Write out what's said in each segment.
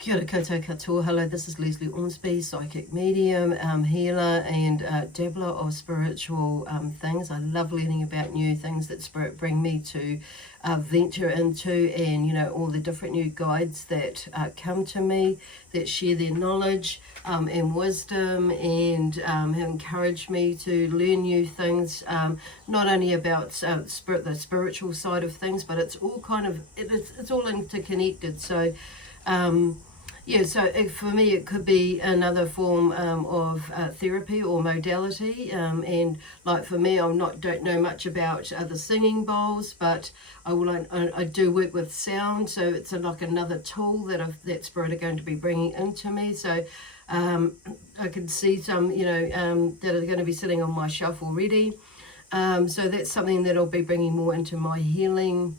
Kia ora koutou katoa. Hello, this is Lesley Ormsby, psychic medium, healer, and dabbler of spiritual things. I love learning about new things that Spirit bring me to venture into, and all the different new guides that come to me that share their knowledge and wisdom, and have encouraged me to learn new things, not only about the spiritual side of things, but it's all it's all interconnected. So for me it could be another form of therapy or modality, and like for me, don't know much about the singing bowls, but I do work with sound, so it's like another tool that Spirit are going to be bringing into me. So I can see some that are going to be sitting on my shelf already, so that's something that I'll be bringing more into my healing.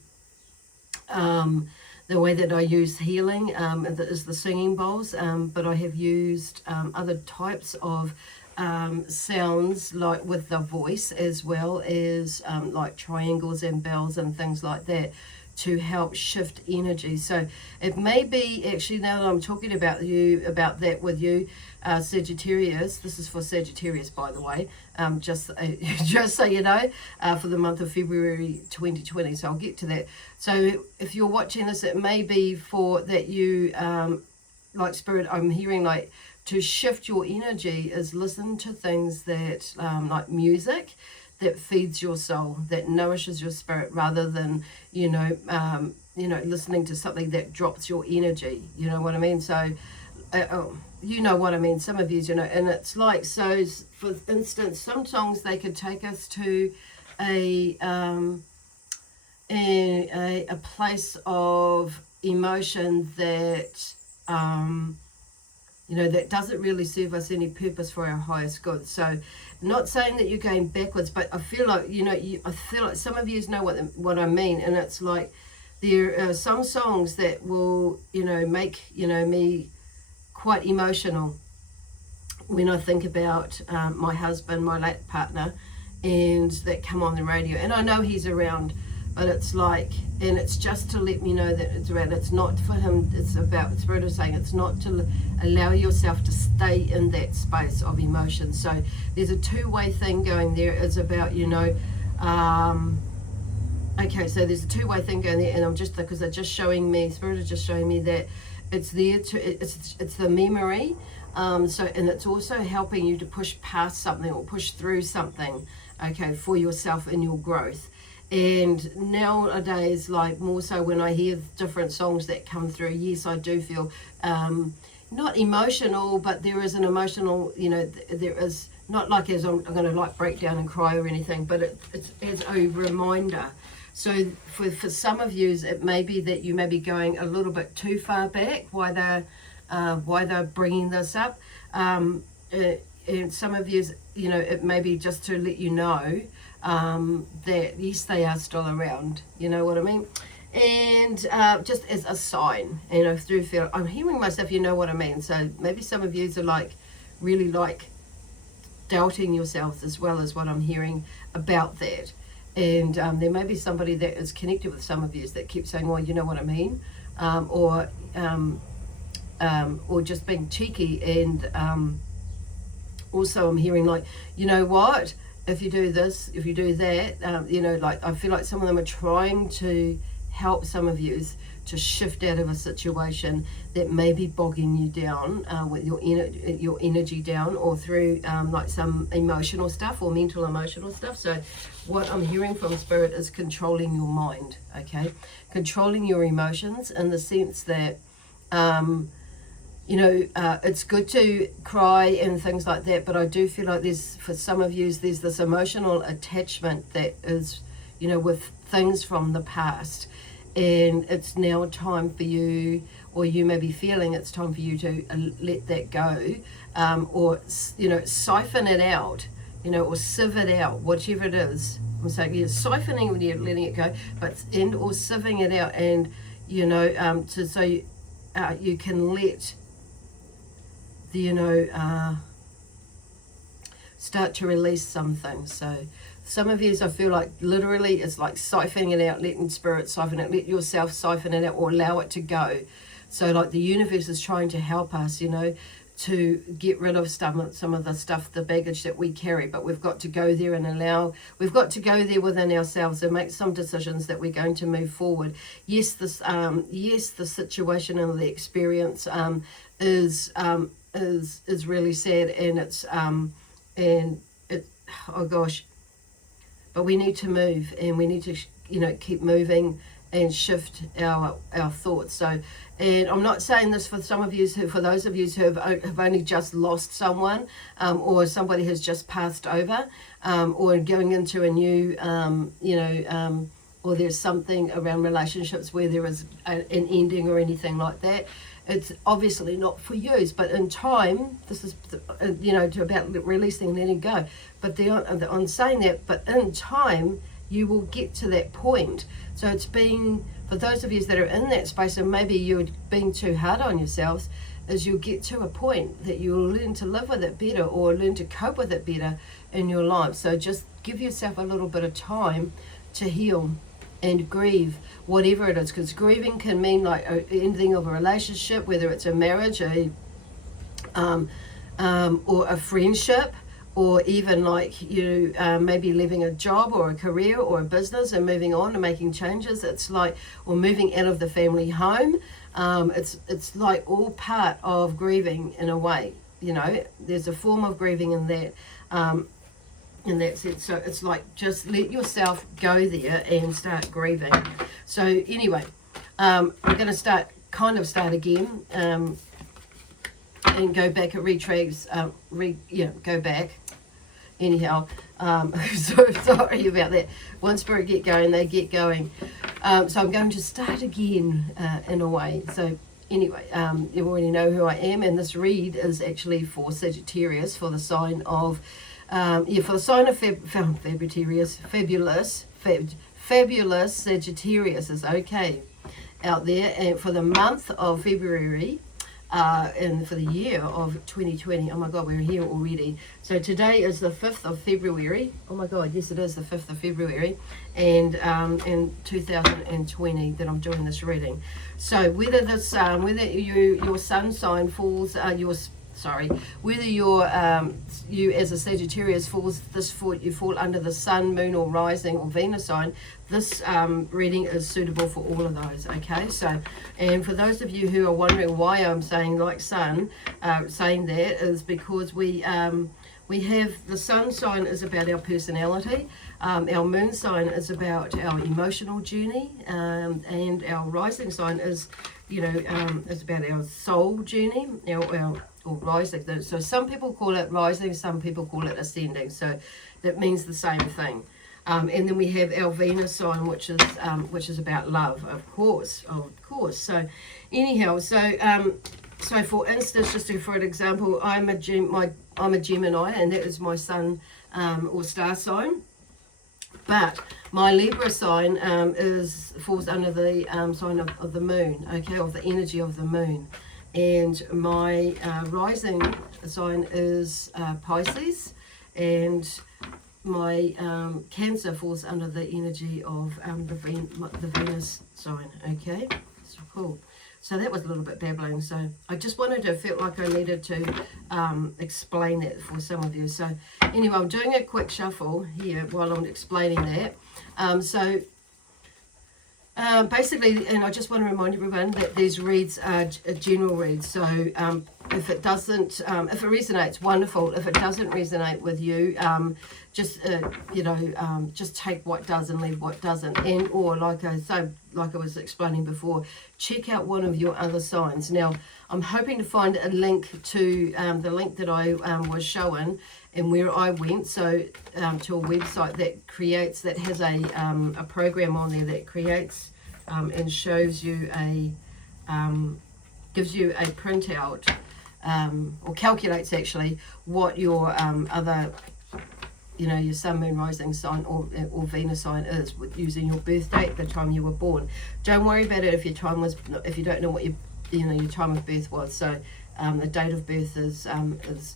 The way that I use healing is the singing bowls, but I have used other types of sounds, like with the voice, as well as like triangles and bells and things like that, to help shift energy. So it may be, actually, now that I'm talking about that with you, Sagittarius. This is for Sagittarius, by the way, just so you know, for the month of February 2020. So I'll get to that. So if you're watching this, it may be for that you, like Spirit, I'm hearing like to shift your energy is listen to things that like music that feeds your soul, that nourishes your spirit, rather than listening to something that drops your energy. You know what I mean? So you know what I mean, some of you, and it's like, so for instance, some songs, they could take us to a place of emotion that that doesn't really serve us any purpose for our highest good. So not saying that you're going backwards, but I feel like I feel like some of you know what I mean. And it's like there are some songs that will make me quite emotional when I think about my husband, my late partner, and that come on the radio. And I know he's around, but it's like, and it's just to let me know that it's around. It's not for him, it's about, Spirit is saying, it's not to allow yourself to stay in that space of emotion. So there's a two-way thing going there. It's about, okay, so there's a two-way thing going there, and I'm just, because they're just showing me, Spirit is just showing me that it's there to, it's the memory, and it's also helping you to push past something or push through something, okay, for yourself and your growth. And nowadays, like more so when I hear different songs that come through, yes, I do feel not emotional, but there is an emotional, there is, not like as I'm going to like break down and cry or anything, but it's as a reminder. So for some of you, it may be that you may be going a little bit too far back, why they're bringing this up. And some of you, it may be just to let you know that yes, they are still around. You know what I mean? And just as a sign, through feel, I'm hearing myself, you know what I mean? So maybe some of you are like, really like doubting yourselves as well as what I'm hearing about that. And there may be somebody that is connected with some of you that keeps saying, well, you know what I mean? Or just being cheeky. And also I'm hearing like, you know what? If you do this, if you do that, like I feel like some of them are trying to help some of you to shift out of a situation that may be bogging you down, with your energy down, or through like some emotional stuff or mental emotional stuff. So what I'm hearing from Spirit is controlling your mind, okay? Controlling your emotions, in the sense that it's good to cry and things like that, but I do feel like for some of you, there's this emotional attachment that is, with things from the past, and it's now time for you, or you may be feeling it's time for you to let that go, or siphon it out, or sieve it out, whatever it is. I'm saying you're siphoning when you're letting it go, or sieving it out, and so you can let the start to release some things. So some of you, I feel like literally it's like siphoning it out, letting Spirit siphon it, let yourself siphon it out, or allow it to go. So like the universe is trying to help us, you know, to get rid of some of the stuff, the baggage that we carry. But we've got to go there and we've got to go there within ourselves and make some decisions that we're going to move forward. Yes, the situation and the experience is really sad, and oh gosh, but we need to move, and we need to, you know, keep moving and shift our thoughts. So, and I'm not saying this for those of you who have only just lost someone, or somebody has just passed over, or going into a new, or there's something around relationships where there is an ending or anything like that. It's obviously not for you, but in time, this is, to about releasing and letting go. But on saying that, but in time, you will get to that point. So it's been, for those of you that are in that space, and maybe you're being too hard on yourselves, is you'll get to a point that you'll learn to live with it better, or learn to cope with it better in your life. So just give yourself a little bit of time to heal and grieve, whatever it is, because grieving can mean like ending of a relationship, whether it's a marriage, or a friendship, or even like you maybe leaving a job or a career or a business and moving on and making changes. It's like, or moving out of the family home. It's like all part of grieving in a way. You know, there's a form of grieving in that. In that sense. So it's like, just let yourself go there and start grieving. So anyway, I'm going to start again, and go back. It retracts, go back. Anyhow, so sorry about that. One spirit get going, they get going. So I'm going to start again in a way. So anyway, you already know who I am, and this read is actually for Sagittarius, for the sign of for the sign of fabulous Sagittarius is okay out there, and for the month of February, and for the year of 2020. Oh my God, we're here already. So today is the 5th of February. Oh my God, yes, it is the 5th of February, and in 2020 that I'm doing this reading. So whether your sun sign falls, whether you as a Sagittarius you fall under the sun, moon, or rising or Venus sign, this reading is suitable for all of those. Okay, so, and for those of you who are wondering why I'm saying like sun, saying that is because we have the sun sign is about our personality, our moon sign is about our emotional journey, and our rising sign is, is about our soul journey, or rising. So some people call it rising, some people call it ascending. So that means the same thing. And then we have our Venus sign, which is about love, of course. So anyhow, so for instance, just for an example, I'm a Gemini, and that is my sun or star sign. But my Libra sign falls under the sign of the moon, okay, of the energy of the moon. And my rising sign is Pisces, and my Cancer falls under the energy of the Venus sign, okay? So cool. So that was a little bit babbling. So I just felt like I needed to explain that for some of you. So anyway, I'm doing a quick shuffle here while I'm explaining that. Basically, and I just want to remind everyone that these reads are general reads. So if it resonates, wonderful. If it doesn't resonate with you, just take what does and leave what doesn't. And or like I was explaining before, check out one of your other signs. Now, I'm hoping to find a link to the link that I was showing and where I went. So to a website that has a program on there that creates and shows you gives you a printout, or calculates actually what your other, your sun, moon, rising sign or Venus sign is, using your birth date, the time you were born. Don't worry about it if you don't know what your time of birth was. So the date of birth is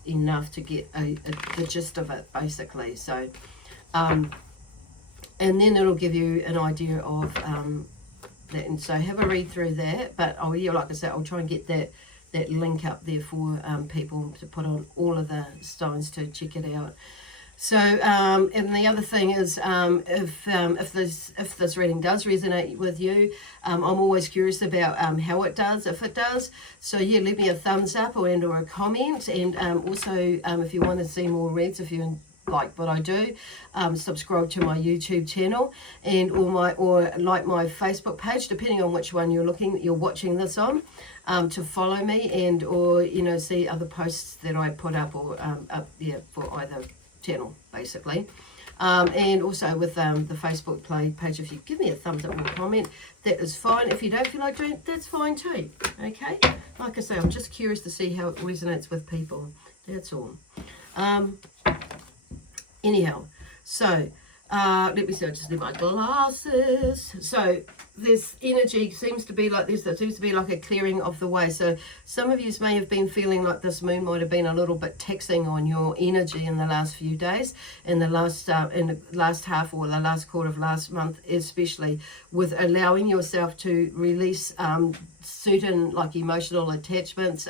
enough to get the gist of it, basically. So and then it'll give you an idea of And so have a read through that. But yeah, like I said, I'll try and get that link up there for people to put on all of the stones to check it out. So, and the other thing is, if this reading does resonate with you, I'm always curious about how it does, if it does. So yeah, leave me a thumbs up or a comment, and also if you want to see more reads, if you like what I do, subscribe to my YouTube channel or like my Facebook page, depending on which one you're watching this on, to follow me or see other posts that I put up or up there for either channel, basically. And also with the Facebook page, if you give me a thumbs up or comment, that is fine. If you don't feel like doing it, that's fine too. Okay, like I say, I'm just curious to see how it resonates with people. That's all. Anyhow, so let me see, I just need my glasses. So this energy seems to be like this. There seems to be like a clearing of the way. So some of you may have been feeling like this moon might have been a little bit taxing on your energy in the last few days, in the last half or the last quarter of last month, especially with allowing yourself to release certain like emotional attachments,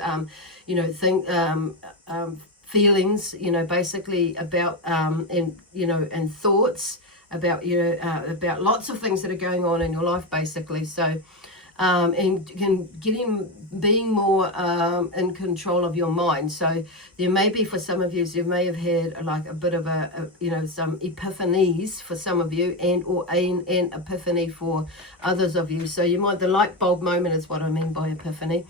feelings, basically about and thoughts about about lots of things that are going on in your life, basically. So and being more in control of your mind. So there may be, for some of you may have had like a bit of some epiphanies for some of you, and an epiphany for others of you. So the light bulb moment is what I mean by epiphany.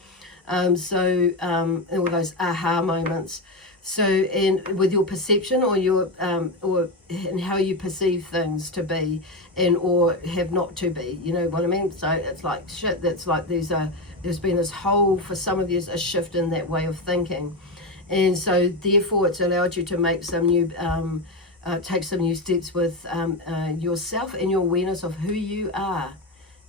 All those aha moments. So, and with your perception or your and how you perceive things to be or have not to be, you know what I mean? So it's like shit. That's like there's been this whole, for some of you, a shift in that way of thinking, and so therefore it's allowed you to make some new take some new steps with yourself and your awareness of who you are,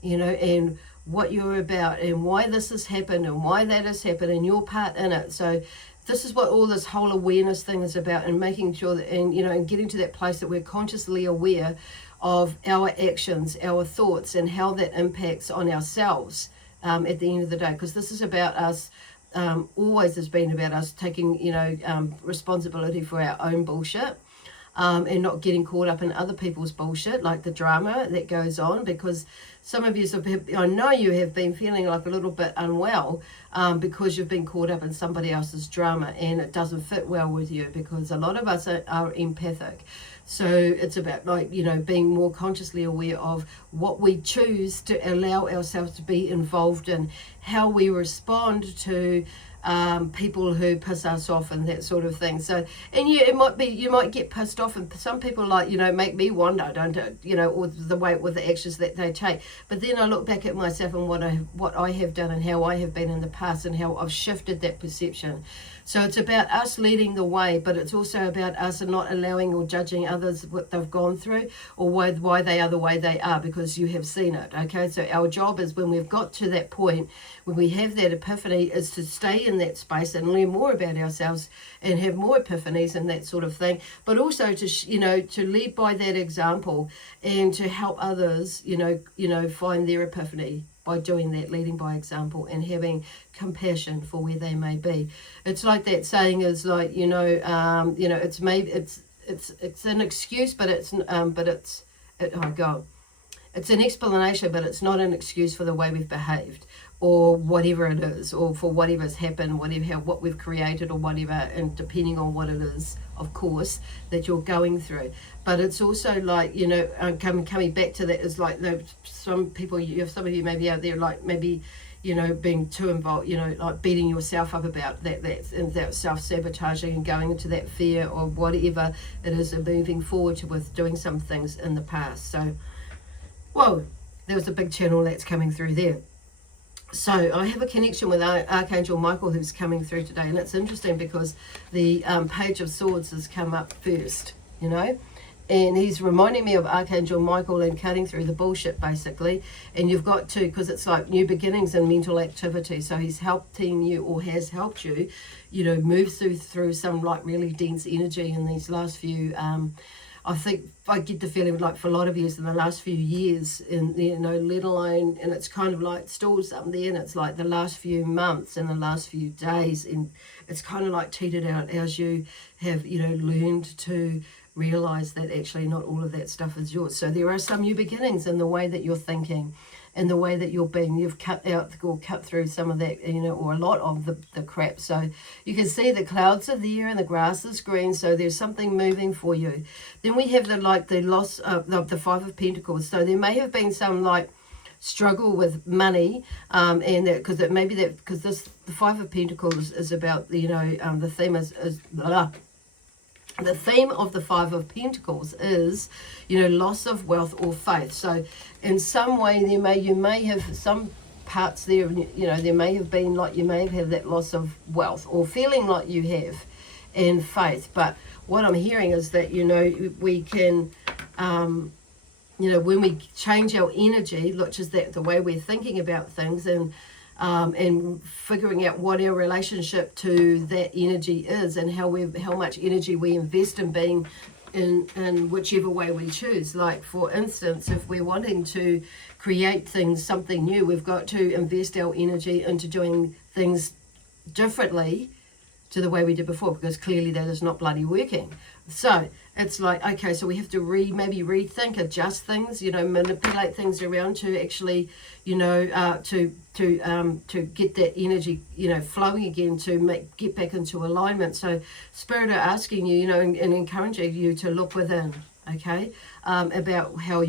and what you're about and why this has happened and why that has happened and your part in it. So this is what all this whole awareness thing is about, and making sure that, and getting to that place that we're consciously aware of our actions, our thoughts, and how that impacts on ourselves at the end of the day. Because this is about us, always has been about us taking, responsibility for our own bullshit. And not getting caught up in other people's bullshit, like the drama that goes on, because some of you, I know you have been feeling like a little bit unwell because you've been caught up in somebody else's drama, and it doesn't fit well with you, because a lot of us are empathic. So it's about being more consciously aware of what we choose to allow ourselves to be involved in, how we respond to people who piss us off and that sort of thing. So, and yeah, it might be, you might get pissed off, and some people make me wonder, or the way with the actions that they take. But then I look back at myself and what I have done and how I have been in the past and how I've shifted that perception. So it's about us leading the way, but it's also about us not allowing or judging others what they've gone through or why they are the way they are, because you have seen it. Okay, so our job is, when we've got to that point, when we have that epiphany, is to stay in that space and learn more about ourselves and have more epiphanies and that sort of thing, but also to lead by that example and to help others find their epiphany by doing that, leading by example and having compassion for where they may be. It's like that saying is like, it's maybe it's an excuse, but it's an explanation, but it's not an excuse for the way we've behaved or whatever it is, or for whatever's happened, what we've created or whatever, and depending on what it is, of course, that you're going through. But it's also like, coming back to that, is like some people, some of you may be out there, like maybe, being too involved, like beating yourself up about that self-sabotaging and going into that fear or whatever it is, and moving forward with doing some things in the past. So, whoa, there was a big channel that's coming through there. So I have a connection with Archangel Michael, who's coming through today, and it's interesting because the Page of Swords has come up first, and he's reminding me of Archangel Michael and cutting through the bullshit, basically. And you've got to, because it's like new beginnings and mental activity. So he's helping you, or has helped you, move through some like really dense energy in these last few I think I get the feeling like for a lot of years in the last few years, and let alone, and it's kind of like still something there, and it's like the last few months and the last few days, and it's kind of like teetered out as you have learned to realize that actually not all of that stuff is yours. So there are some new beginnings in the way that you're thinking, in the way that you're being. You've cut out or cut through some of that, or a lot of the crap. So you can see the clouds are there and the grass is green. So there's something moving for you. Then we have the loss of the Five of Pentacles. So there may have been some struggle with money, and that because the Five of Pentacles is about the theme is the theme of the Five of Pentacles is, loss of wealth or faith. So in some way you may have some parts there, there may have been you may have had that loss of wealth or feeling like you have in faith. But what I'm hearing is that, we can, when we change our energy, which is that the way we're thinking about things, and figuring out what our relationship to that energy is, and how much energy we invest in being in whichever way we choose. Like for instance, if we're wanting to create something new, we've got to invest our energy into doing things differently to the way we did before, because clearly that is not bloody working. So it's like, okay, so we have to maybe rethink, adjust things, manipulate things around to actually, to get that energy, flowing again, to get back into alignment. So Spirit are asking you, and encouraging you to look within, okay, about how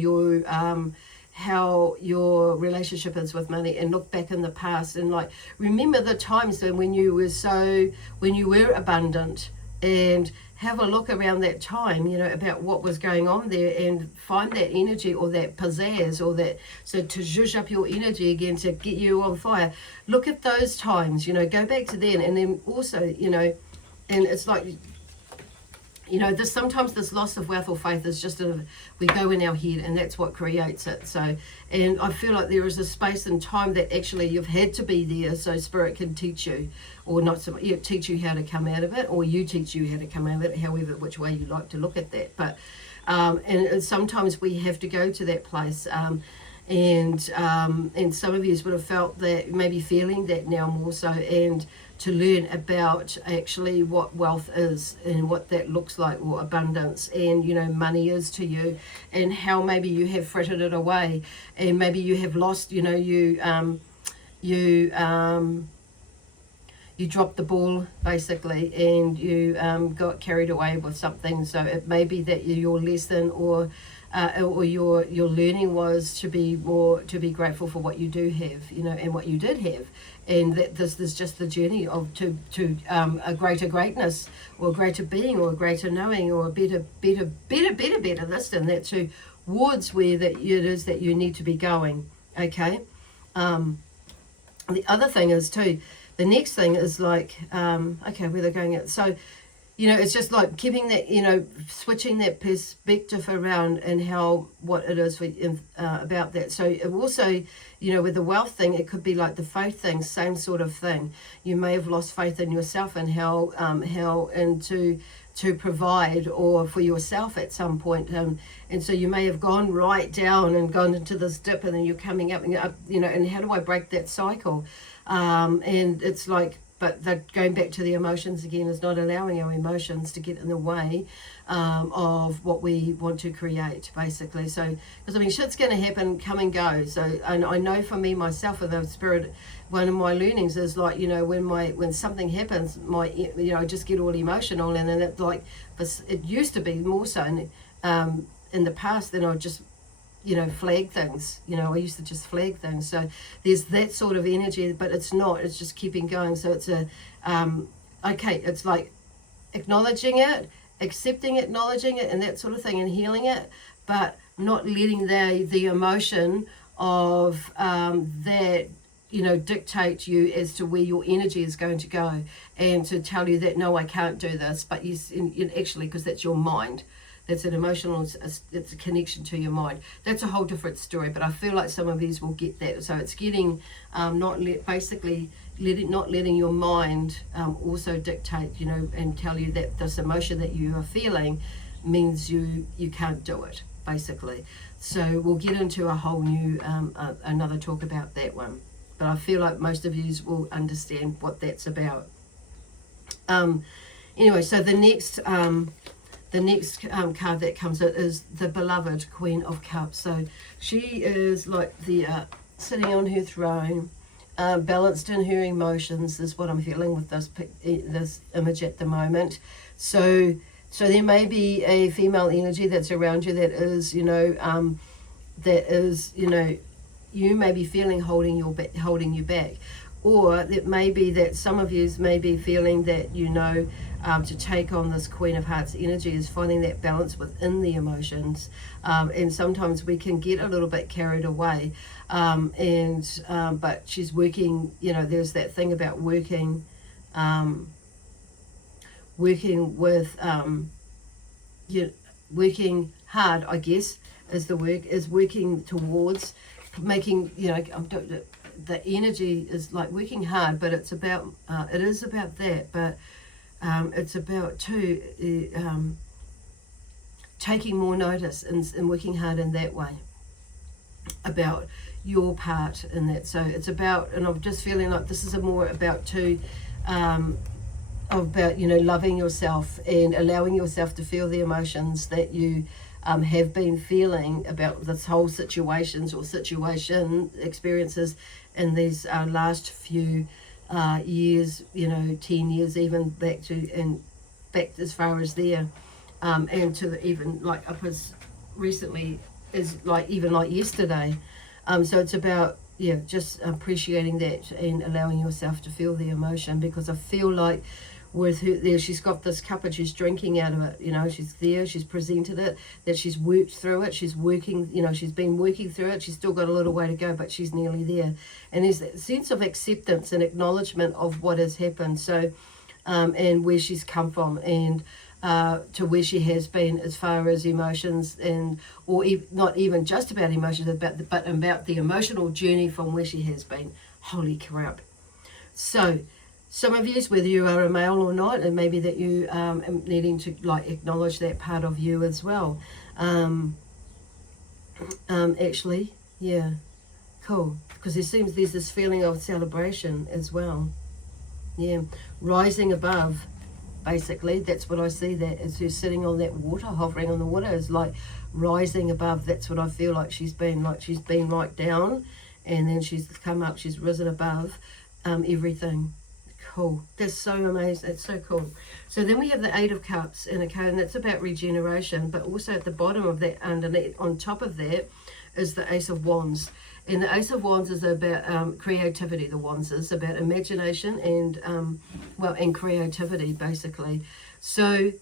your relationship is with money, and look back in the past and remember the times when you were abundant, and have a look around that time, about what was going on there, and find that energy or that pizzazz or that, so to zhuzh up your energy again, to get you on fire. Look at those times, go back to then, and then also, and it's like, sometimes this loss of wealth or faith is just we go in our head, and that's what creates it. So, and I feel like there is a space and time that actually you've had to be there, so Spirit can teach you, or not so teach you how to come out of it, or you teach you how to come out of it, however, which way you like to look at that. But and sometimes we have to go to that place, and some of you would have felt that, maybe feeling that now more so, and to learn about actually what wealth is and what that looks like, or abundance, and money is to you, and how maybe you have frittered it away, and maybe you have lost, you dropped the ball basically, and you got carried away with something. So it may be that your lesson or your learning was to be grateful for what you do have, and what you did have, and that this is just the journey of to a greater greatness, or a greater being, or a greater knowing, or a better this and that, towards where that it is that you need to be going. Okay. The other thing is too, the next thing is okay, where they're going at. So, it's just like keeping that, switching that perspective around, and what it is about that. So it also, with the wealth thing, it could be like the faith thing, same sort of thing. You may have lost faith in yourself, and how and to provide or for yourself at some point, and so you may have gone right down and gone into this dip, and then you're coming up and up, and how do I break that cycle? And it's like, but that going back to the emotions again, is not allowing our emotions to get in the way of what we want to create, basically. So, because shit's going to happen, come and go. So, and I know for me myself, with the Spirit, one of my learnings is when something happens, I just get all emotional, and then it used to be more so in the past, then I would just flag things. I used to just flag things. So there's that sort of energy, but it's not. It's just keeping going. So it's okay. It's like acknowledging it, accepting it, acknowledging it, and that sort of thing, and healing it, but not letting the emotion of that dictate you as to where your energy is going to go, and to tell you that no, I can't do this. But actually, because that's your mind. That's an emotional, it's a connection to your mind. That's a whole different story, but I feel like some of these will get that. So it's getting, not letting your mind also dictate, and tell you that this emotion that you are feeling means you can't do it, basically. So we'll get into a whole new, another talk about that one. But I feel like most of you will understand what that's about. Anyway, so the next card that comes out is the beloved Queen of Cups. So she is like the sitting on her throne, balanced in her emotions, is what I'm feeling with this image at the moment. So there may be a female energy that's around you that is, you may be feeling holding you back. Or it may be that some of you may be feeling that, to take on this Queen of Hearts energy is finding that balance within the emotions. And sometimes we can get a little bit carried away. But she's working, there's that thing about working with, working hard, I guess, is working towards making, the energy is like working hard, but it's about, it is about that, but it's about taking more notice and working hard in that way about your part in that. So it's about, and I'm just feeling like this is more about loving yourself and allowing yourself to feel the emotions that you have been feeling about this whole situation experiences in these last few years, 10 years, even back as far as there, and to even like up as recently as like yesterday. So it's about just appreciating that and allowing yourself to feel the emotion, because I feel like with her there, she's got this cup and she's drinking out of it. She's there, she's presented it, that she's worked through it, she's working, she's been working through it, she's still got a little way to go, but she's nearly there. And there's that sense of acceptance and acknowledgement of what has happened, so and where she's come from, and to where she has been as far as emotions, and not even just about emotions, but about the emotional journey from where she has been. Holy crap. So some of you, whether you are a male or not, and maybe that you needing to acknowledge that part of you as well. Actually, yeah, cool. Because there's this feeling of celebration as well. Yeah, rising above. Basically, that's what I see. That is her sitting on that water, hovering on the water, is like rising above. That's what I feel like she's been. Like she's been right down, and then she's come up. She's risen above everything. Cool. That's so amazing. That's so cool. So then we have the Eight of Cups, and that's about regeneration, but also at the bottom of that, underneath, on top of that, is the Ace of Wands. And the Ace of Wands is about creativity. The Wands is about imagination and and creativity, basically. So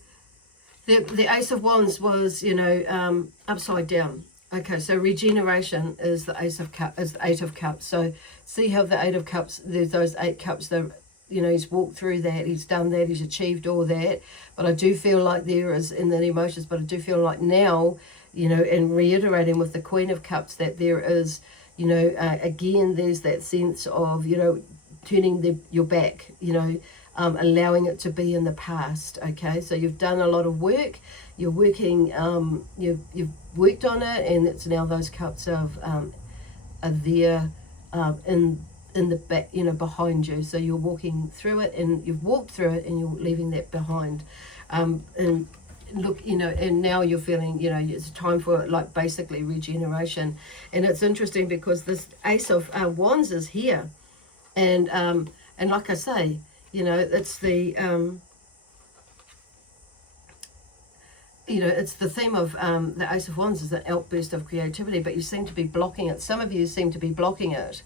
the Ace of Wands was, upside down. Okay, so regeneration is the Eight of Cups. So see how the Eight of Cups, there's those 8 cups, he's walked through that, he's done that, he's achieved all that. But I do feel like there is, in the emotions, but I do feel like now, and reiterating with the Queen of Cups, that there is, again, there's that sense of, turning your back, allowing it to be in the past. Okay, so you've done a lot of work, you're working, you've worked on it, and it's now those cups are there in the back, behind you. So you're walking through it, and you've walked through it, and you're leaving that behind. And look, and now you're feeling, it's time for basically regeneration. And it's interesting because this Ace of Wands is here, and like I say, it's the it's the theme of the Ace of Wands is the outburst of creativity, but you seem to be blocking it. Some of you seem to be blocking it,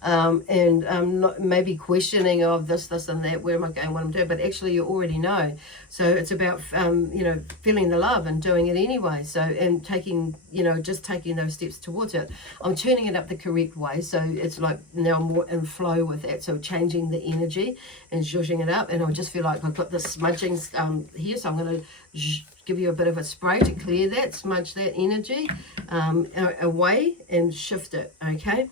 and not maybe questioning of this and that, where am I going, what I'm doing, but actually you already know. So it's about feeling the love and doing it anyway. So, and taking, just taking those steps towards it. I'm turning it up the correct way, so it's like now I'm more in flow with that. So changing the energy and zhuzhing it up, and I just feel like I've got the smudging here, so I'm going to give you a bit of a spray to clear that, smudge that energy away and shift it. Okay.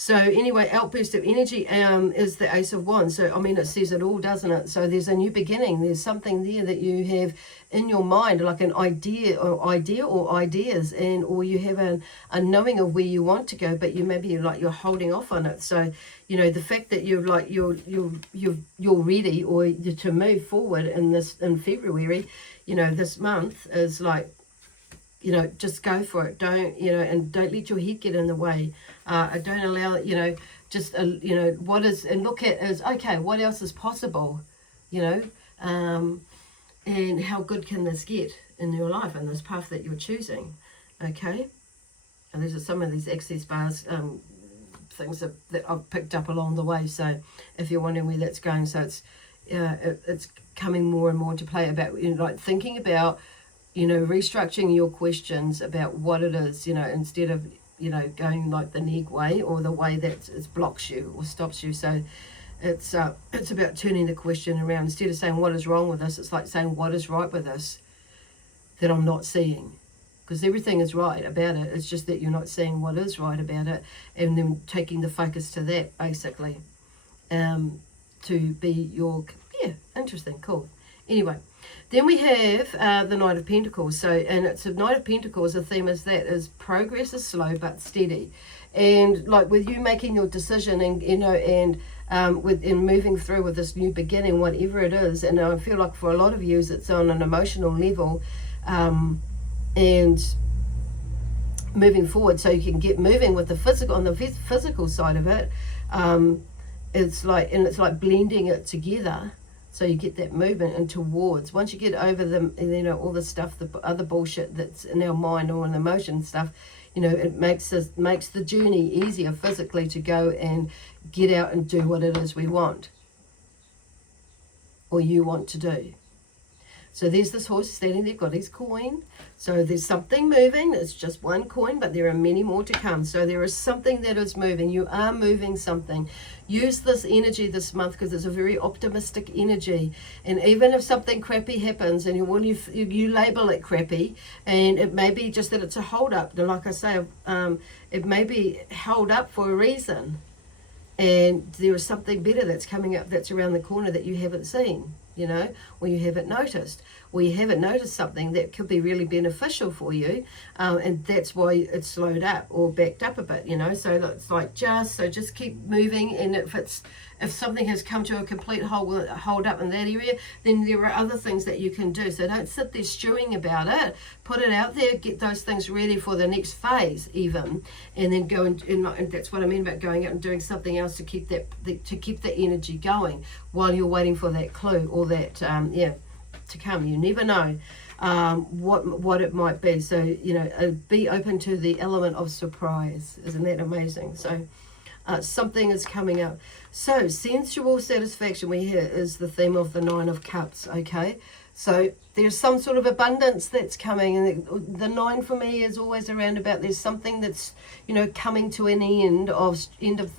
So anyway, outburst of energy is the Ace of Wands. So I mean, it says it all, doesn't it? So there's a new beginning. There's something there that you have in your mind, like an idea or ideas, and or you have a knowing of where you want to go, but you maybe like you're holding off on it. So the fact that you're ready or to move forward in February, this month is like, just go for it. Don't, and don't let your head get in the way. Don't allow, just, what is, and look at is, okay, what else is possible, and how good can this get in your life and this path that you're choosing, okay? And these are some of these access bars, things that I've picked up along the way. So if you're wondering where that's going, so it's coming more and more into play about, like thinking about, restructuring your questions about what it is, instead of, going like the neg way or the way that it blocks you or stops you. So it's about turning the question around. Instead of saying what is wrong with this, it's like saying what is right with this that I'm not seeing. Because everything is right about it. It's just that you're not seeing what is right about it, and then taking the focus to that, basically, to be your, interesting, cool. Anyway, then we have the Knight of Pentacles. So, and it's a Knight of Pentacles, the theme is is progress is slow but steady. And like with you making your decision and, in moving through with this new beginning, whatever it is, and I feel like for a lot of you it's on an emotional level, and moving forward so you can get moving with the physical, on the physical side of it, it's like blending it together. So you get that movement and towards. Once you get over all the stuff, the other bullshit that's in our mind or in emotion stuff, it makes the journey easier physically to go and get out and do what it is we want or you want to do. So there's this horse standing there, got his coin. So there's something moving. It's just one coin, but there are many more to come. So there is something that is moving. You are moving something. Use this energy this month because it's a very optimistic energy. And even if something crappy happens and you label it crappy, and it may be just that it's a hold up. Like I say, it may be held up for a reason. And there is something better that's coming up that's around the corner that you haven't seen. Or you haven't noticed, or you haven't noticed something that could be really beneficial for you, and that's why it's slowed up or backed up a bit, so it's like just keep moving. And if something has come to a complete hold up in that area, then there are other things that you can do. So don't sit there stewing about it. Put it out there, get those things ready for the next phase even, and then go and that's what I mean about going out and doing something else to keep the energy going while you're waiting for that clue or that to come. You never know what it might be. So be open to the element of surprise. Isn't that amazing? So something is coming up. So sensual satisfaction we hear is the theme of the Nine of Cups. Okay, so there's some sort of abundance that's coming, and the nine for me is always around about there's something that's coming to an end of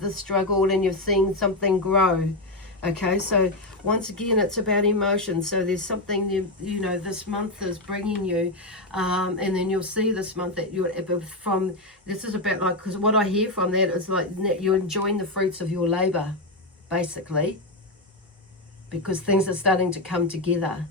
the struggle, and you're seeing something grow. Okay, so once again, it's about emotion. So there's something this month is bringing you, and then you'll see this month that this is about like, because what I hear from that is like you're enjoying the fruits of your labor, basically, because things are starting to come together.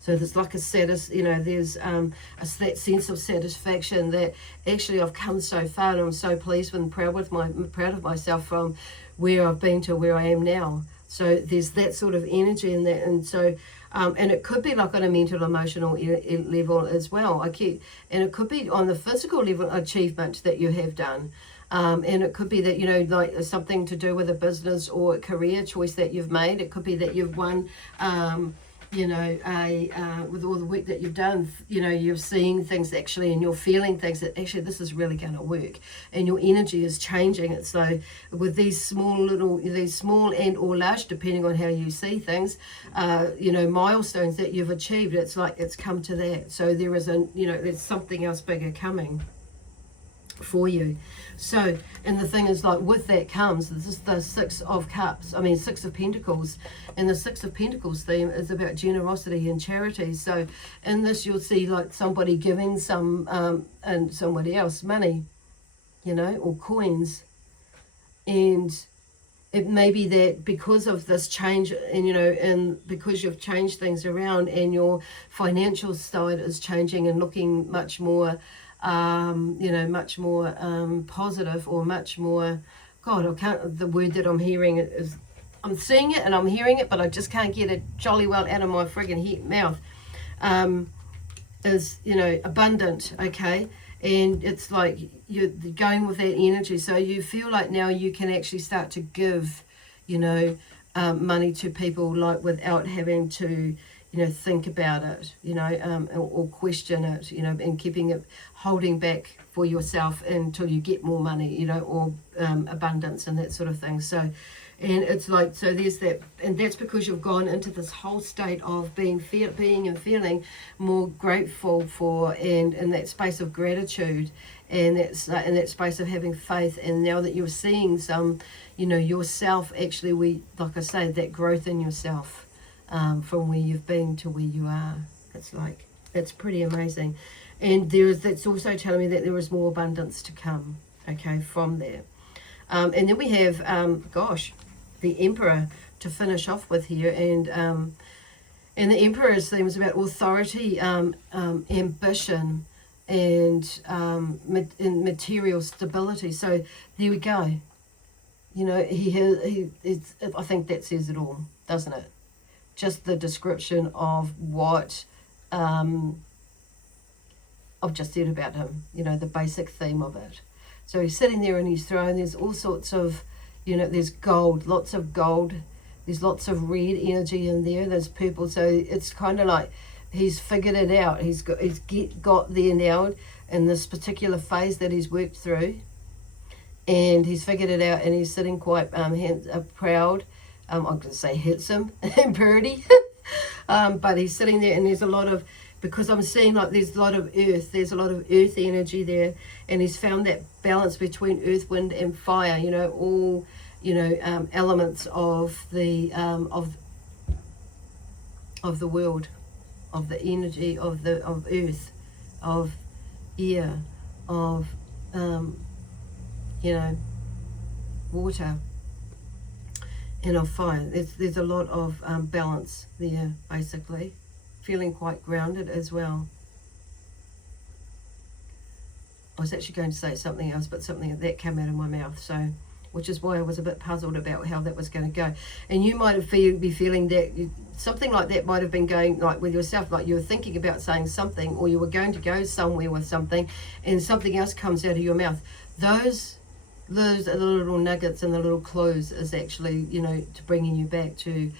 So there's like there's that sense of satisfaction that actually I've come so far, and I'm so pleased and proud of myself from where I've been to where I am now. So there's that sort of energy in that, and so and it could be like on a mental, emotional level as well. And it could be on the physical level achievement that you have done. And it could be that, like something to do with a business or a career choice that you've made. It could be that you've won, with all the work that you've done, you're seeing things actually, and you're feeling things that actually this is really going to work, and your energy is changing. It's like with these small and or large, depending on how you see things, milestones that you've achieved. It's like it's come to that. So there is there's something else bigger coming for you. So, and the thing is, like with that comes this is the Six of Pentacles, and the Six of Pentacles theme is about generosity and charity. So in this you'll see like somebody giving and somebody else money, or coins, And it may be that because of this change, and and because you've changed things around, and your financial side is changing and looking much more, much more positive, or much more. God, I can't. The word that I'm hearing is, I'm seeing it and I'm hearing it, but I just can't get it jolly well out of my friggin' mouth. Is abundant, okay? And it's like you're going with that energy, so you feel like now you can actually start to give money to people, like without having to think about it, or question it, and keeping it, holding back for yourself until you get more money, or abundance and that sort of thing. So, and it's like, so there's that, and that's because you've gone into this whole state of being and feeling more grateful for, and in that space of gratitude, and that's in that space of having faith. And now that you're seeing some, yourself actually, like I say, that growth in yourself, from where you've been to where you are. It's pretty amazing. And that's also telling me that there is more abundance to come, okay, from there. And then we have, the Emperor to finish off with here. And the Emperor's theme is about authority, ambition, and material stability. So there we go. I think that says it all, doesn't it? Just the description of what I've just said about him, the basic theme of it. So he's sitting there in his throne. There's all sorts of, there's gold, lots of gold. There's lots of red energy in there. There's purple. So it's kind of like he's figured it out. He's got there now in this particular phase that he's worked through. And he's figured it out, and he's sitting quite proud. I'm going to say handsome and pretty. But he's sitting there, and there's a lot of, because I'm seeing like there's a lot of earth energy there, and he's found that balance between earth, wind and fire, all elements of the world, of the energy of earth, of air, of water, and of fire. There's a lot of balance there, basically. Feeling quite grounded as well. I was actually going to say something else, but something that came out of my mouth, so, which is why I was a bit puzzled about how that was going to go. And you might have be feeling that something like that might have been going like with yourself, like you were thinking about saying something, or you were going to go somewhere with something, and something else comes out of your mouth. Those are the little nuggets and the little clues is actually, to bringing you back to,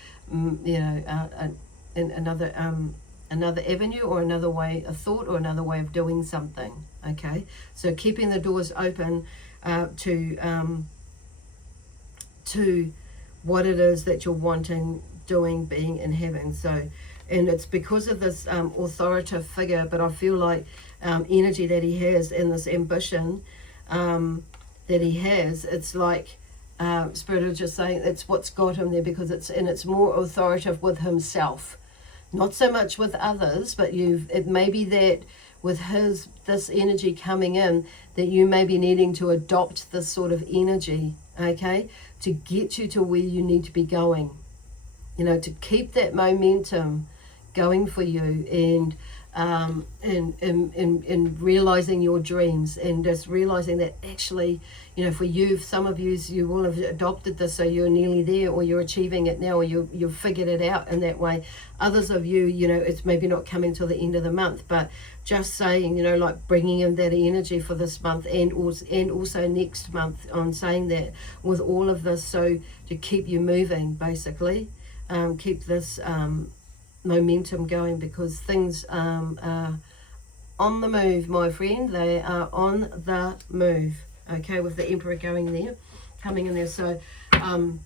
another avenue, or another way of thought, or another way of doing something. Okay, so keeping the doors open to what it is that you're wanting, doing, being, and having. So, and it's because of this authoritative figure, but I feel like energy that he has, and this ambition that he has, it's like Spirit is just saying it's what's got him there, because it's more authoritative with himself, not so much with others. But it may be that with this energy coming in, that you may be needing to adopt this sort of energy, okay, to get you to where you need to be going, to keep that momentum going for you, and realizing your dreams, and just realizing that actually, for you, some of you will have adopted this, so you're nearly there, or you're achieving it now, or you've figured it out in that way. Others of you, it's maybe not coming till the end of the month, but just saying, like bringing in that energy for this month, and also next month, on saying that with all of this, so to keep you moving, basically, keep this momentum going, because things are on the move, my friend. They are on the move, okay, with the Emperor coming in there. So I'm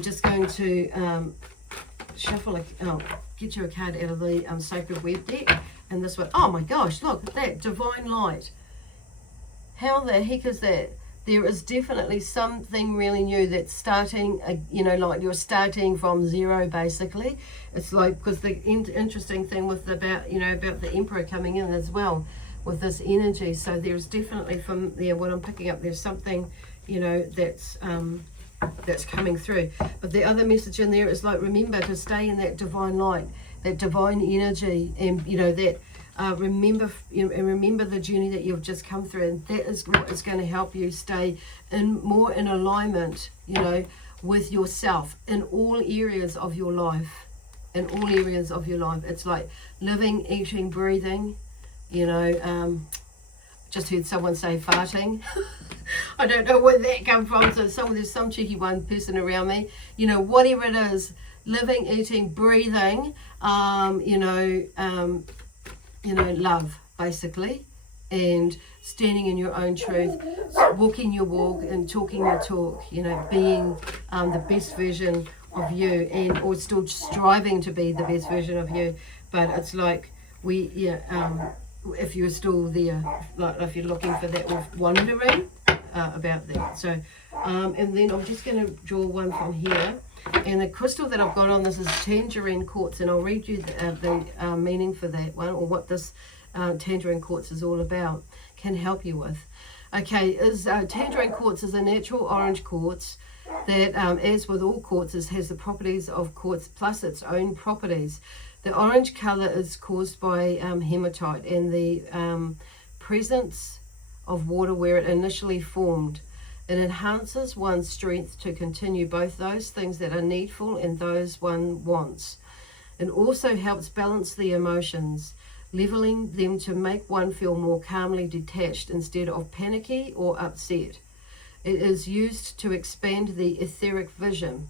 just going to shuffle get you a card out of the Sacred Web deck, and this one, oh my gosh, look at that, Divine Light. How the heck is that? There is definitely something really new that's starting, like you're starting from zero, basically. It's like, because the interesting thing about the Emperor coming in as well, with this energy. So there's definitely, from there, what I'm picking up, there's something you know, that's coming through. But the other message in there is like, remember to stay in that divine light, that divine energy, and you know that remember, you know, and remember the journey that you've just come through, and that is what is going to help you stay more in alignment, you know, with yourself in all areas of your life. In all areas of your life, it's like living, eating, breathing. You know, just heard someone say farting. I don't know where that come from. So there's some cheeky one person around me. You know, whatever it is, living, eating, breathing. Love basically, and standing in your own truth, walking your walk and talking your talk. You know, being the best version of you, and or still striving to be the best version of you. But it's like if you're still there, like if you're looking for that or wondering about that. So and then I'm just going to draw one from here, and the crystal that I've got on this is tangerine quartz, and I'll read you the meaning for that one, or what this tangerine quartz is all about, can help you with. Okay, tangerine quartz is a natural orange quartz that, as with all quartzes, has the properties of quartz plus its own properties. The orange color is caused by hematite and the presence of water where it initially formed. It enhances one's strength to continue both those things that are needful and those one wants. It also helps balance the emotions, leveling them to make one feel more calmly detached instead of panicky or upset. It is used to expand the etheric vision.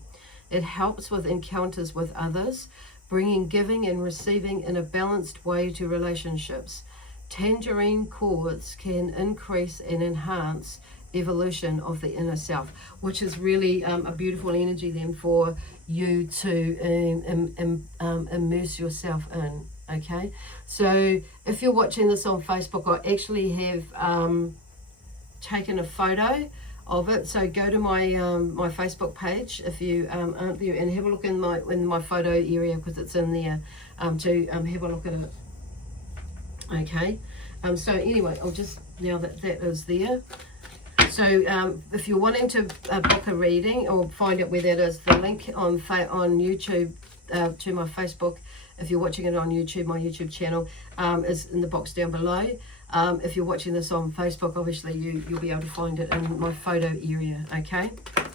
It helps with encounters with others, bringing giving and receiving in a balanced way to relationships. Tangerine quartz can increase and enhance evolution of the inner self, which is really a beautiful energy then for you to immerse yourself in. Okay, so if you're watching this on Facebook, I actually have taken a photo of it. So go to my my Facebook page if you aren't there, and have a look in my photo area, because it's in there to have a look at it. Okay, so anyway, I'll just, now that is there. So if you're wanting to book a reading or find out where that is, the link on YouTube to my Facebook, if you're watching it on YouTube, my YouTube channel is in the box down below. If you're watching this on Facebook, obviously you'll be able to find it in my photo area. Okay,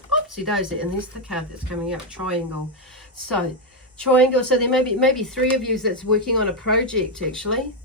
oopsie daisy, and there's the card that's coming up, triangle. So triangle, so there may be three of you that's working on a project actually.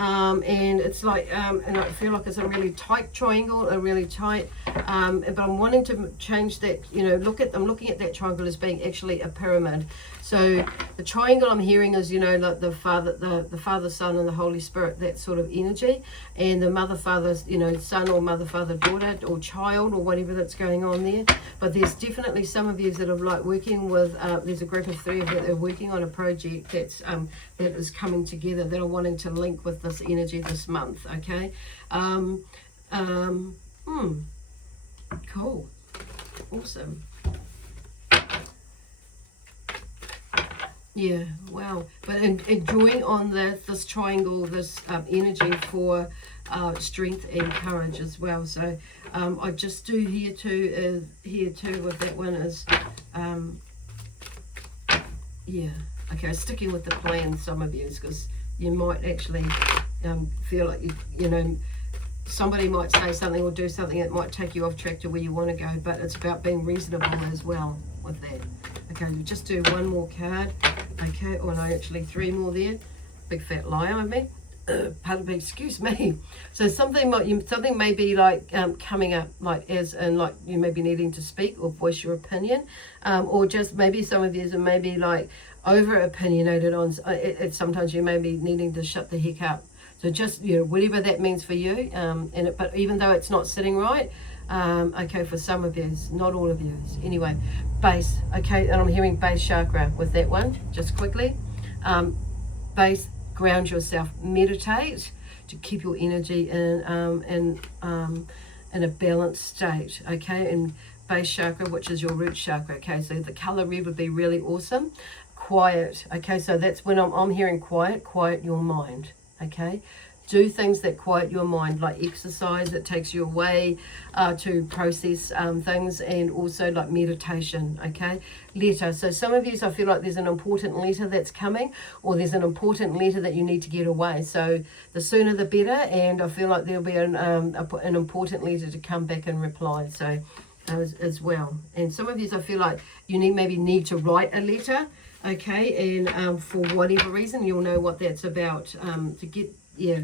And it's like, and I feel like it's a really tight triangle, but I'm wanting to change that, you know, I'm looking at that triangle as being actually a pyramid. So the triangle I'm hearing is, you know, like the Father, Son, and the Holy Spirit, that sort of energy, and the Mother, Father, you know, Son, or Mother, Father, Daughter, or Child, or whatever that's going on there. But there's definitely some of you that are like working with, there's a group of three of you that are working on a project that is coming together, that are wanting to link with this energy this month. Okay, cool, awesome. Yeah, wow. But and drawing on this triangle, this energy for strength and courage as well. So I just do here too with that one is yeah. Okay, sticking with the plan, some of you, because you might actually feel like you know, somebody might say something or do something that might take you off track to where you want to go, but it's about being reasonable as well with that. Okay, we'll just do one more card. Okay, or no, actually three more there. Big fat liar, I mean. Pardon me, excuse me. So something may be like coming up, like as in like you may be needing to speak or voice your opinion, or just maybe some of you are maybe like over opinionated on it. Sometimes you may be needing to shut the heck up. So just, you know, whatever that means for you, but even though it's not sitting right, okay, for some of you, not all of you. Anyway, base. Okay, and I'm hearing base chakra with that one. Just quickly, base. Ground yourself, meditate to keep your energy in a balanced state. Okay, and base chakra, which is your root chakra. Okay, so the color red would be really awesome. Quiet. Okay, so that's when I'm hearing quiet your mind. Okay, do things that quiet your mind, like exercise that takes you away to process things, and also like meditation. Okay, letter. So some of you, I feel like there's an important letter that's coming, or there's an important letter that you need to get away. So the sooner the better, and I feel like there'll be an important letter to come back and reply. So as well. And some of you, I feel like you maybe need to write a letter. Okay, and for whatever reason, you'll know what that's about. To get, yeah.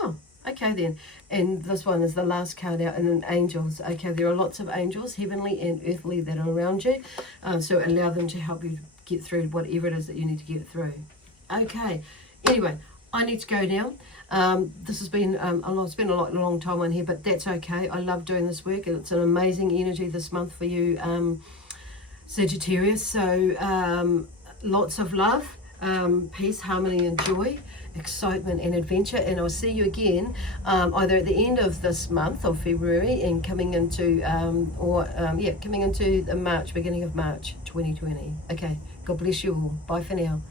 Oh, okay then. And this one is the last card out, and then angels. Okay, there are lots of angels, heavenly and earthly, that are around you. So allow them to help you get through whatever it is that you need to get through. Okay. Anyway, I need to go now. This has been it's been a long time on here, but that's okay. I love doing this work, and it's an amazing energy this month for you, Sagittarius. So lots of love, peace, harmony and joy, excitement and adventure, and I'll see you again either at the end of this month of February and coming into coming into the beginning of March 2020. Okay, God bless you all. Bye for now.